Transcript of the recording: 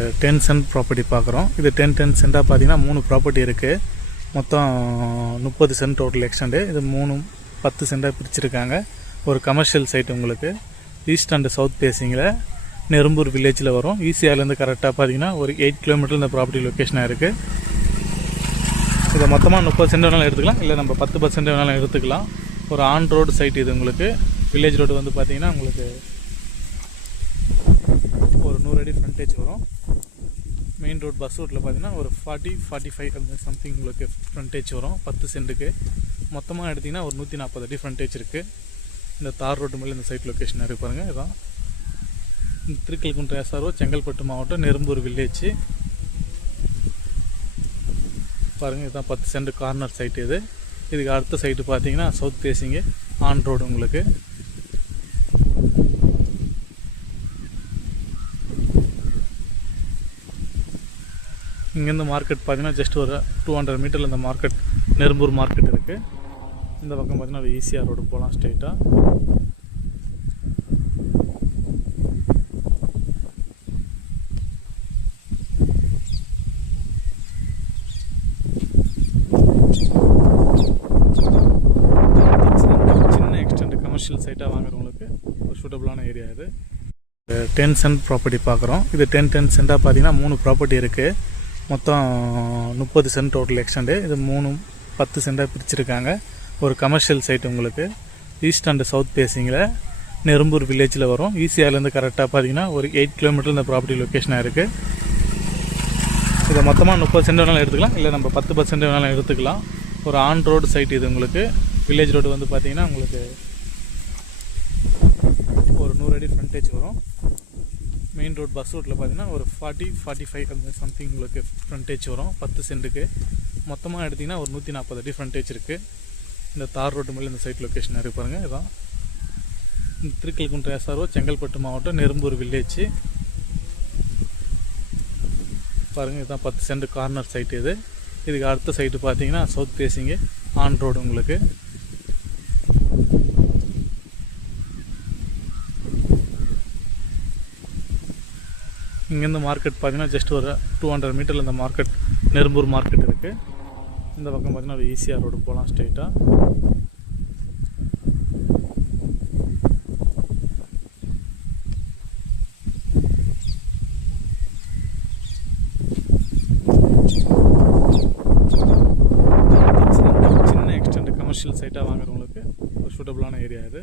10 send property பார்க்குறோம். இது 10 சென்ட்டாக பார்த்தீங்கன்னா 3 ப்ராப்பர்ட்டி இருக்குது. மொத்தம் 30 சென்ட் டோட்டல் எக்ஸ்டெண்டு. இது 10 சென்ட்டாக பிரிச்சுருக்காங்க. ஒரு கமர்ஷியல் சைட் உங்களுக்கு ஈஸ்ட் அண்ட் சவுத் பேசிங்கில் நெரும்பூர் வில்லேஜில் வரும். ஈசிஆர்லேருந்து கரெக்டாக பார்த்தீங்கன்னா ஒரு 8 கிலோமீட்டர் இந்த ப்ராப்பர்ட்டி லொக்கேஷனாக இருக்குது. இதை மொத்தமாக 30 சென்ட் வேணாலும் எடுத்துக்கலாம், இல்லை நம்ம 10% வேணாலும் எடுத்துக்கலாம். ஒரு ஆன் ரோடு சைட் இது உங்களுக்கு. வில்லேஜ் ரோடு வந்து பார்த்தீங்கன்னா உங்களுக்கு ஒரு 100 அடி ஃப்ரண்டேஜ் வரும். மெயின் ரோட் பஸ் ரோட்டில் பார்த்தீங்கன்னா ஒரு 40-45 அந்த சம்திங் உங்களுக்கு ஃப்ரண்டேஜ் வரும் 10 சென்ட்டுக்கு. மொத்தமாக எடுத்திங்கன்னா ஒரு 140 அடி ஃப்ரண்டேஜ் இருக்குது. இந்த தார் ரோட்டு மேலே இந்த சைட் லொக்கேஷன் இருக்குது பாருங்கள். இதுதான் திருக்கல்குன்றம் SRO, செங்கல்பட்டு மாவட்டம், நெரும்பூர் வில்லேஜ் பாருங்கள். இதுதான் 10 சென்ட் கார்னர் சைட்டு இது. இதுக்கு அடுத்த சைட்டு பார்த்தீங்கன்னா சவுத் பேசிங்கு ஆன் ரோடு உங்களுக்கு. இங்கேருந்து மார்க்கெட் பார்த்தீங்கன்னா ஜஸ்ட் ஒரு 200 மீட்டரில் இந்த மார்க்கெட் நெரும்பூர் மார்க்கெட் இருக்குது. இந்த பக்கம் பார்த்தீங்கன்னா அது ஈசிஆர் ரோடு போகலாம் ஸ்ட்ரெயிட்டாக. சின்ன எக்ஸ்டெண்ட் கமர்ஷியல் சைட்டாக வாங்குறவங்களுக்கு ஒரு சூட்டபுளான ஏரியா இது. 10 சென்ட் ப்ராப்பர்ட்டி பார்க்குறோம். இது 10 சென்ட்டாக பார்த்தீங்கன்னா 3 ப்ராப்பர்ட்டி இருக்குது. மொத்தம் 30 சென்ட் டோட்டல் எக்ஸ்டெண்டு. இது 10 சென்ட்டாக பிரிச்சுருக்காங்க. ஒரு கமர்ஷியல் சைட் உங்களுக்கு ஈஸ்ட் அண்ட் சவுத் பேசிங்கில் நெரும்பூர் வில்லேஜில் வரும். ஈசிஆர்லேருந்து கரெக்டாக பார்த்தீங்கன்னா ஒரு 8 கிலோமீட்டர் இந்த ப்ராப்பர்ட்டி லொக்கேஷனாக இருக்குது. இதை மொத்தமாக 30 சென்ட் வேணாலும் எடுத்துக்கலாம், இல்லை நம்ம 10% வேணாலும் எடுத்துக்கலாம். ஒரு ஆன் ரோடு சைட் இது உங்களுக்கு. வில்லேஜ் ரோடு வந்து பார்த்தீங்கன்னா உங்களுக்கு ஒரு 100 அடி ஃப்ரண்டேஜ் வரும். மெயின் ரோட் பஸ் ரோட்டில் பார்த்தீங்கன்னா ஒரு 40-45 அந்த சம்திங் உங்களுக்கு ஃப்ரண்டேஜ் வரும் 10 சென்ட்டுக்கு. மொத்தமாக எடுத்திங்கன்னா ஒரு 140 அடி ஃப்ரண்டேஜ் இருக்குது. இந்த தார் ரோட்டு மேலே இந்த சைட் லொக்கேஷன் இருக்குது பாருங்கள். இதுதான் திருக்கல்குன்றம் SRO, செங்கல்பட்டு மாவட்டம், நெரும்பூர் வில்லேஜ் பாருங்கள். இதுதான் 10 சென்ட் கார்னர் சைட்டு இது. இதுக்கு அடுத்த சைட்டு பார்த்தீங்கன்னா சவுத் பேசிங்கு ஆன் ரோடு உங்களுக்கு. இங்கேருந்து மார்க்கெட் பார்த்தீங்கன்னா ஜஸ்ட் ஒரு 200 மீட்டரில் இந்த மார்க்கெட் நெரும்பூர் மார்க்கெட் இருக்குது. இந்த பக்கம் பார்த்தீங்கன்னா ஒரு ஈசிஆர் ரோடு போகலாம் ஸ்ட்ரெயிட்டாக. சின்ன எக்ஸ்டெண்ட் கமர்ஷியல் சைட்டாக வாங்குறவங்களுக்கு ஒரு சூட்டபுளான ஏரியா இது.